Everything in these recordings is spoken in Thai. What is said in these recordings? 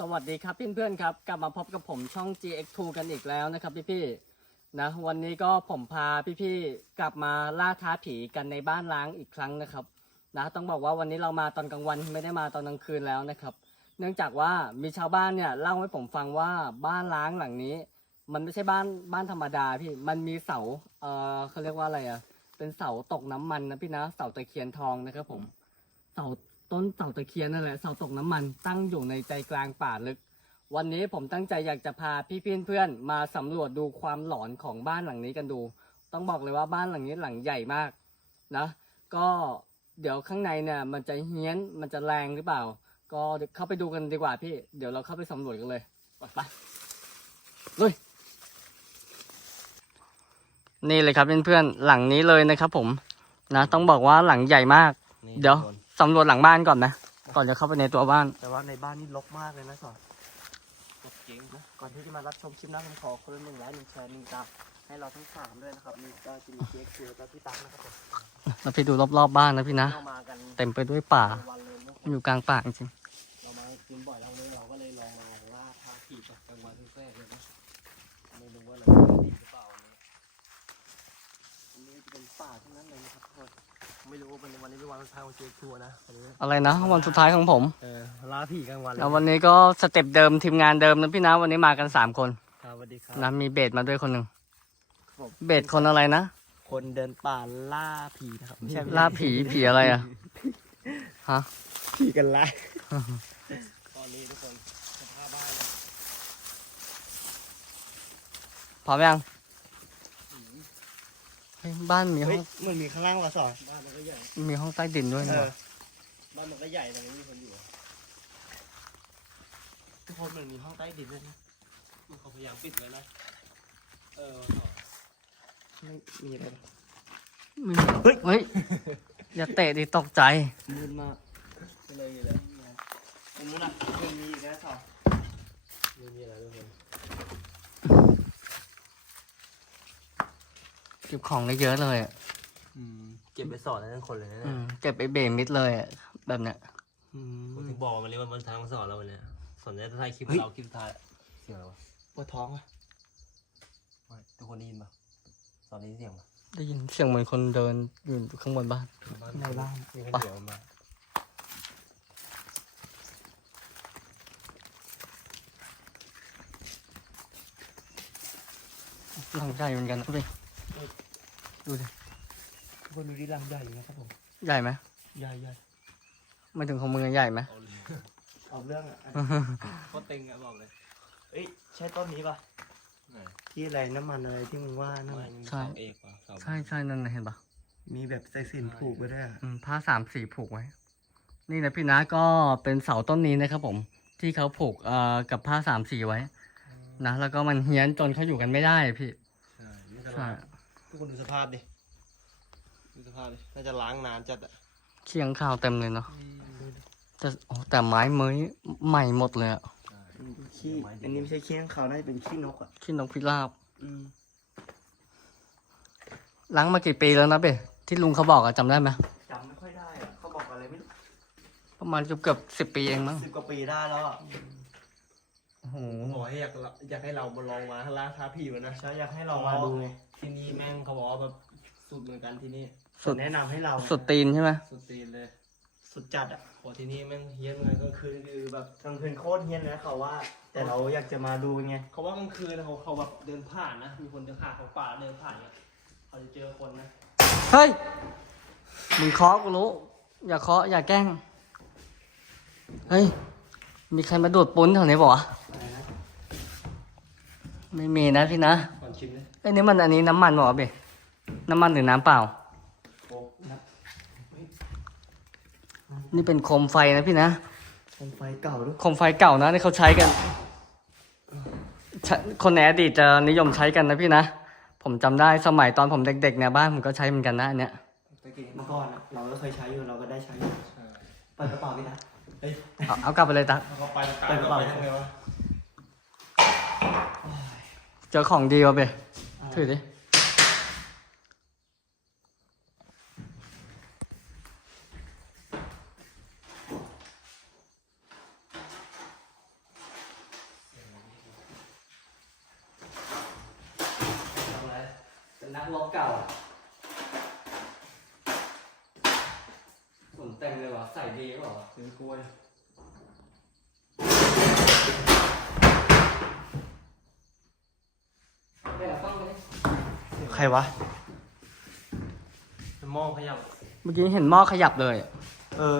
สวัสดีครับเพื่อนๆครับ กลับมาพบกับผมช่อง GX2 กันอีกแล้วนะครับพี่ๆนะวันนี้ก็ผมพาพี่ๆกลับมาล่าท้าผีกันในบ้านล้างอีกครั้งนะครับนะต้องบอกว่าวันนี้เรามาตอนกลางวันไม่ได้มาตอนกลางคืนแล้วนะครับ เนื่องจากว่ามีชาวบ้านเนี่ยเล่าให้ผมฟังว่าบ้านล้างหลังนี้ มันไม่ใช่บ้านบ้านธรรมดาพี่มันมีเสาเออเขาเรียกว่าอะไรอะเป็นเสาตกน้ำมันนะพี่นะเสาตะเคียนทองนะครับผมเสา ต้นเสาตะเคียนนั่นแหละเสาตกน้ำมันตั้งอยู่ในใจกลางป่าลึก วันนี้ผมตั้งใจอยากจะพาพี่เพื่อนๆมาสำรวจดูความหลอนของบ้านหลังนี้กันดู ต้องบอกเลยว่าบ้านหลังนี้หลังใหญ่มากนะก็เดี๋ยวข้างในเนี่ยมันจะเฮี้ยนมันจะแรงหรือเปล่า ก็เดี๋ยวเข้าไปดูกันดีกว่าพี่ เดี๋ยวเราเข้าไปสำรวจกันเลยไปไปลุยนี่เลยครับเพื่อนๆหลังนี้เลยนะครับ ผมนะต้องบอกว่าหลังใหญ่มากนี่เดี๋ยวทุกคน สำรวจหลังบ้านก่อนนะ ก่อนจะเข้าไปในตัวบ้าน แต่ว่าในบ้านนี่รกมากเลยนะสอนเก่งนะก่อนที่จะมารับชมคลิปนะผมขอคนละหนึ่งไลค์หนึ่งแชร์หนึ่งตามให้เราทั้งสามด้วยนะครับนี่ก็จะมีเจ๊คือแล้วพี่ตั๊กนะครับผมแล้วพี่ดูรอบๆบ้านนะพี่นะ เข้ามากันเต็มไปด้วยป่า วันเลยนะอยู่กลางป่าจริงเรามากินบ่อย ไม่รู้ว่าวันนี้วันนี้เป็นวันสุดท้ายของเจ๊ทัวร์นะวันนี้อะไรนะวันสุดท้ายของผม เออล่าผีกลางวันเลยแล้ววันนี้ก็สเต็ปเดิมทีมงานเดิมนะพี่นะวันนี้มากันสามคนครับสวัสดีครับ นะมีเบสมาด้วยคนหนึ่งเบสคนอะไรนะคนเดินป่าล่าผีนะครับไม่ใช่ล่าผีผีอะไรอะฮะผีกันล่าตอนนี้ทุกคนสภาพบ้านเนี่ยพร้อมยังเฮ้ยบ้านมีห้เฮ้อยงมันมีข้างล่างว่ะสอนบ้านมันก็ใหญ่ มีห้องใต้ดินด้วยเอนะอบ้านมันก็ใหญ่แต่ไม่มีคนอยู่ทุกคนมันมีห้องใต้ดินด้วยนะมันเขาพยายามปิดไว้นะ เออไม่มีอะไรหรอกไม่มีเฮ้ยเฮ้ยอย่าเตะดิตกใจ มืดมากไม่เลยอยู่แล้วตรงนู้นอะมันมีอีกนะสอนไม่มีอะไรทุกคน เก็บของได้เยอะเลยอะอืมเก็บไปสอนทั้งคนเลยนะอืเนี่ยมเก็บไอ้เบมิดเลยอะแบบเนี้ยอืผมมถึงบอกว่ามันเรียกว่าวันทางมาสอนเราเนี่ยสอนจะถ่ายคลิปเฮ้ย เราคลิปท้ายเสียงอะไรวะปวดท้องอะไม่ทุกคนได้ยินปะสอนได้ยินเสียงปะได้ยินเสียงเหมือนคนเดินอยู่ข้างบนบ้าน ในบ้าน มีคนเดียวมาหลังใหญ่เหมือนกันนะพี่ ดูดิทุกคนดูดีรังใหญ่อยู่นะครับผม ใหญ่ไหมใหญ่ใหญ่ไม่ถึงของมึงอะใหญ่ไหมเอาเลยเอาเรื่องอะโคตรเต็งอะบอกเลยเอ้ยใช่ต้นนี้ปะไหนที่อะไรน้ำมันอะไรที่มึงว่านั่นไม่น่ะมีเสาเอกปะเสาใช่ใช่นั่นนะเห็นปะมีแบบใส่สินผูกไว้ด้วยอะอืมผ้าสามสีผูกไว้ นี่นะพี่นะก็เป็นเสาต้นนี้นะครับผม ที่เขาผูกเอ่อกับผ้าสามสีไว้นะแล้วก็มันเฮี้ยนจนเขาอยู่กันไม่ได้พี่ ใช่นี่ตใช่ลาดทุก คนดูสภาพดิ ดูสภาพดิ น่าจะล้างนานจัดอะเคียงข้าวเต็มเลยเนาะแต่โอ้แต่ไม้เมยใหม่หมดเลยอะใช่ขี้อันนี้ไม่ใช่ขี้ข้างเขาวน่าจะเป็นขี้นกอะขี้นกพิราบอืมล้างมากี่ปีแล้วนะเบ้ที่ลุงเขาบอกอะจำได้ไหมจำไม่ค่อยได้อะเขาบอกอะไรไม่รู้ประมาณเกือบเกือบสิบปีเองมั้งสิบกว่าปีได้แล้วอะโอ้โหผมบอกให้อยากอยากให้เรามาลองมาล่าท้าผีมันนะ ใช่อยากให้เรามาดูไง ที่นี่แม่งเขาบอกว่าแบบสุดเหมือนกันที่นี่สุด แนะนำให้เราสุดตีนใช่ไหมสุดตีนเลย สุดจัดอะพอที่นี่แม่งเฮี้ยนเหมือนกันกลางคืนคือแบบกลางคืนโคตรเฮี้ยนเลยนะเขาว่า แต่เราอยากจะมาดูไงเขาว่ากลางคืนเขาเขาแบบเดินผ่านนะมีคนเดินผ่านของป่าเดินผ่านเนี่ยเขาจะเจอคนนะเฮ้ยมึงเคาะกูรู้อย่าเคาะอย่าแกล้งเฮ้ยมีใครมาดูดปุ้นแถวนี้บอกวะไม่มีนะพี่นะก่อน ชิมเลยเอ้ยนี่มันอันนี้น้ำมันบอกเบน้ำมันหรือน้ำเปล่า โอ้นะนี่เป็นโคมไฟนะพี่นะโคมไฟเก่าด้วยโคมไฟเก่านะที่เขาใช้กันใช้คนในอดีตจะนิยมใช้กันนะพี่นะ ผมจำได้สมัยตอนผมเด็กๆเนี่ยบ้านผมก็ใช้เหมือนกันนะอันเนี้ย ตะกี้เมื่อก่อนอะเราก็เคยใช้อยู่เราก็ได้ใช้อยู่เปิดกระเป๋าพี่นะเฮ้ยเอาเอากลับไปเลยตักเขาไปตายเขาไปทำไงวะ เจอของดีวะเบถือดิ เป็นนักลบเก่าผมเต็มเลยวะใส่ดีก็บรอซื้อกล้วย ใครวะจะมองขยับ เมื่อกี้เห็นหม้อขยับเลย เออ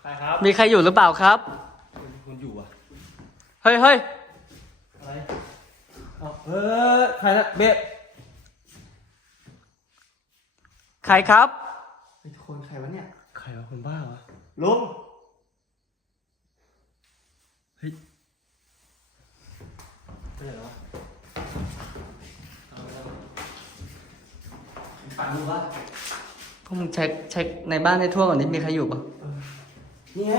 ใครครับมีใครอยู่หรือเปล่าครับ คุณอยู่อะเฮ้ยเฮ้ยอะไรเอาเออใครนะเบะใครครับ ไอ้ทุกคนใครวะเนี่ย ใครวะคนบ้าวะลุง เฮ้ยไปไหนวะเอาแล้ว ปั่นดูวะพวกมึงเช็คเช็คในบ้านในทั่วก่อนนี่มีใครอยู่ปะนี่ไง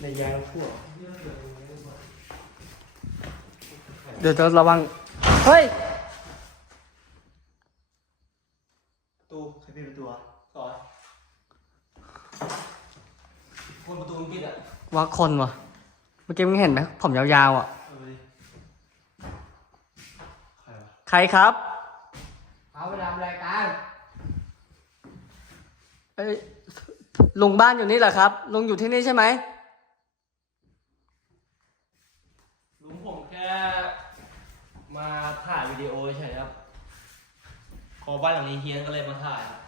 ในยางพวกเดี๋ยวจะระวัง เฮ้ยตู้ใครปิดประตูวะต่อคนประตูมันปิดอะ ว่าคนวะเมื่อกี้มึงเห็นไหมผมยาวๆอะ เอาไปดิ ใครวะใครครับเอาไปทำรายการเอ้ยลุงบ้านอยู่นี่เหรอครับ ลุงอยู่ที่นี่ใช่ไหม ลุงผมแค่มาถ่ายวิดีโอเฉยครับ พอบ้านหลังนี้เฮียนก็เลยมาถ่ายครับ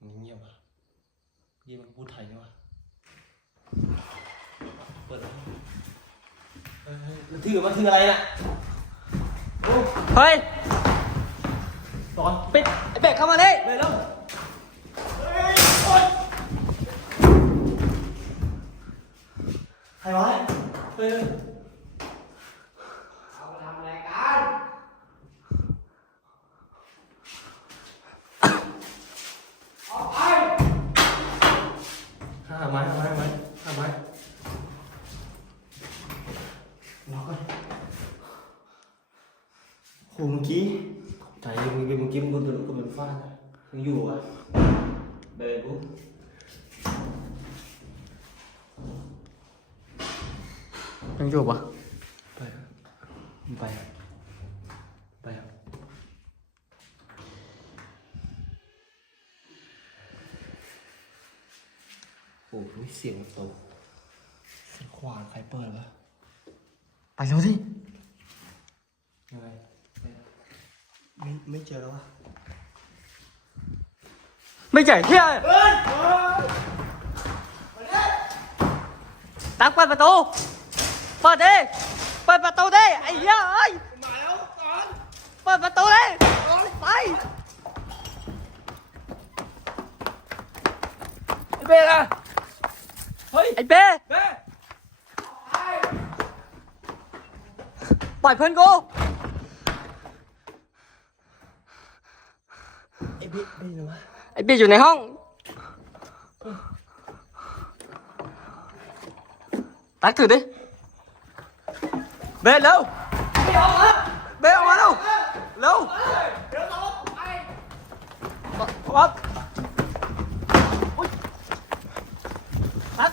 มันเงียบอะยี่มันพูดไทยนี่วะเปิดแล้วเฮ้ยเฮ้ยมัน ถือมันถืออะไรน่ะโอ้เฮ้ยสอนปิดไอ้เบกเข้ามาดิเลยแล้วเฮ้ยโอ๊ยใครวะเฮ้ยเอาไปทำรายการห้าไม้ห้าไม้ห้าไม้ห้าไม้รอก่อนโห เมื่อกี้ใจเมื่อกี้เมื่อกี้มันก็โดนก็เป็นฟ้านะยังอยู่อะเบรบุ๊ยังอยู่ปะไปครับมันไปครับไปครับโอ้โหเสียงโตเสียงควานใครเปิดวะไปเร็วดิ ยังไง ไม่ไม่เจอแล้ววะไม่ใหญ่เที่ยตักเปิดประตู เปิดดิเปิดประตูดิไอ้เหี้ยเอ้ยมาแล้วก่อนเปิดประตูดิไปไอ้เบลอะเฮ้ยไอ้เบ้เบลปล่อยเพื่อนกู ไอ้เบลเบลวะไอ้เบ้อยู่ในห้อง ตักถือดิ เบ้เร็วเบ้ออกมาเร็วเร็วเดี๋ยวเราไปปั๊บอุ๊ยตัก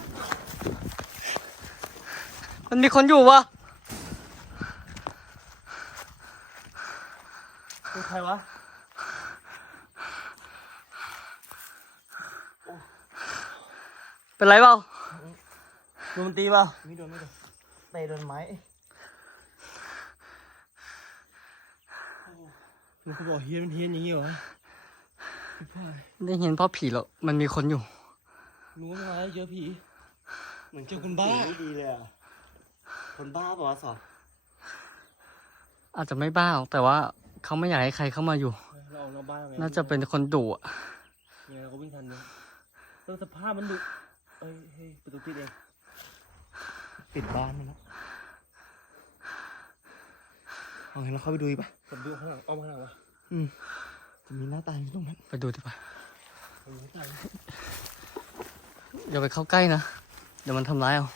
มันมีคนอยู่วะคือใครวะ เป็นไรเปล่าโดนตีเปล่าไม่โดนไม่โดนเตะโดนไม้มึงก็บอกเฮียนมันเฮียนอย่างงี้เหรอพี่พ่ายได้เห็นเพราะผีแล้วมันมีคนอยู่รู้ว่ามาเจอผีเหมือนเจอคนบ้าไม่ดีเลยอะคนบ้าป่าวะสอนอาจจะไม่บ้าหรอกแต่ว่าเขาไม่อยากให้ใครเข้ามาอยู่เราออกนอกบ้านไงน่าจะเป็นคนดุอะเนี่ยเราก็วิ่งทันเนี่ยเออสภาพมันดุ เอ้ยเฮ้ยประตูปิดเองปิดบ้านมันแล้วเอางั้นเราเข้าไปดูอีกปะผมดูข้างหลังอ้อมข้างหลังวะอืมจะมีหน้าตาอยู่ตรงนั้นไปดูดีกว่ามีหน้าตาอยู่อย่าไปเข้าใกล้นะ เดี๋ยวมันทำร้ายเอา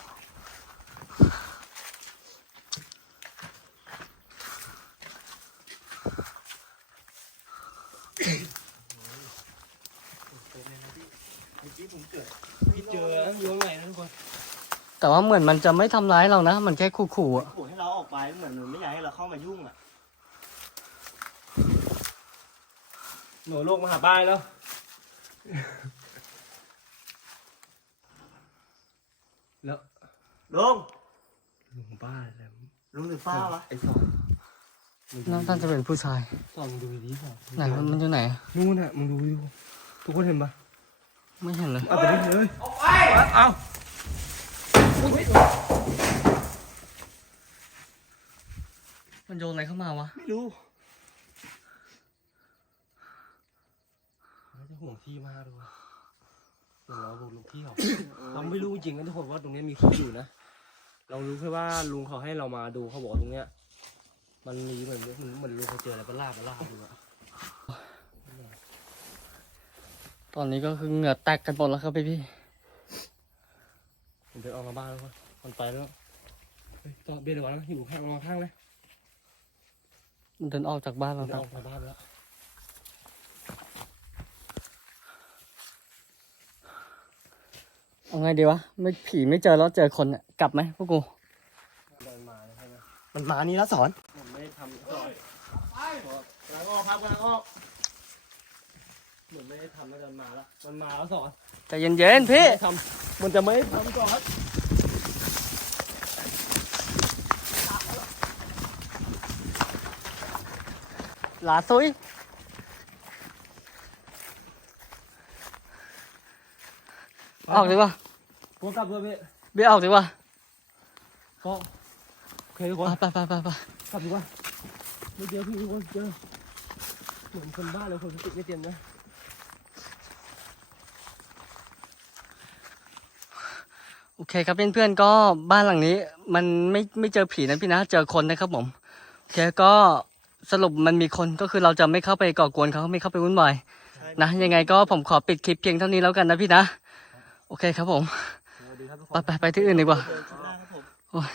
เมื่อกี้ผมเจอพี่เจอนะอยู่ข้างในนะแต่ว่าเหมือนมันจะไม่ทำร้ายเรานะ มันแค่ขู่ๆอะ ขู่ให้เราออกไปเหมือนหนูไม่อยากให้เราเข้ามายุ่งอะ หนูลูกมาหาบ้านแล้ว แล้วลุงลุงบ้าแล้วลุงหรือฟ้าวะไอ้สองน่าน่าจะเป็นผู้ชาย สองดูดีสองไหนมันมันอยู่ไหน นู่นน่ะมึงดูดูทุกคนเห็นปะ ไม่เห็นเลยเอาไปดิเลยออกไปเอามันโยนอะไรเข้ามาวะ ไม่รู้น่าจะห่วงที่มากด้วยวะเดี๋ยวเราบุกลุกที่เขาเราไม่รู้จริงนะทุกคนว่าตรงเนี้ยมีที่อยู่นะ เรารู้แค่ว่าลุงเขาให้เรามาดูเขาบอกว่าตรงเนี้ย มันมีเหมือนเหมือนเหมือนลุงเขาเจออะไรบ้าล่าบ้าล่าดูอะ ตอนนี้ก็คือเหงื่อแตกกันหมดแล้วครับพี่พี่มันเดินออกมาบ้านแล้ววะมันไปแล้วเฮ้ยต่อเบียร์เดี๋ยวก่อนนะอยู่ข้างระวังข้างเลยมันเดินออกจากบ้านมัเรานครับเดินออกมาบ้านแล้วเอาไงดีวะไม่ผีไม่เจอแล้วเจอคนอะกลับไหมพวกกูเดินมาแล้วใช่ไหมมันมานี่แล้วสอนผมไม่ได้ทำก่อนกำลังออกครับกำลังออกเหมือน ไม่ได้ทำแล้วเดินมาแล้วมันมาแล้วสอนใจเย็นๆพี่ ทำมันจะไม่ได้ทำก่อน หลาซุยออกดีกว่าพวกกลับด้วยพี่เบี้ยออกดีกว่าก็โอเคทุกคนไปไปไปไปกลับดีกว่าไม่เจอพี่ทุกคนเจอเหมือนคนบ้าเลยคนสติไม่เต็มนะ โอเคครับเพื่อนๆก็บ้านหลังนี้ มันไม่ไม่เจอผีนะพี่นะเจอคนนะครับผมโอเคก็สรุปมันมีคนก็คือเราจะไม่เข้าไปก่อกวนเขาไม่เข้าไปวุ่นวายใช่นะยังไงก็ผมขอปิดคลิปเพียงเท่านี้แล้วกันนะพี่นะ โอเคครับผมสวัสดีครับทุกคไปนไปไปที่อื่นดีกว่าเดินข้างหน้าครับผมโอ้ย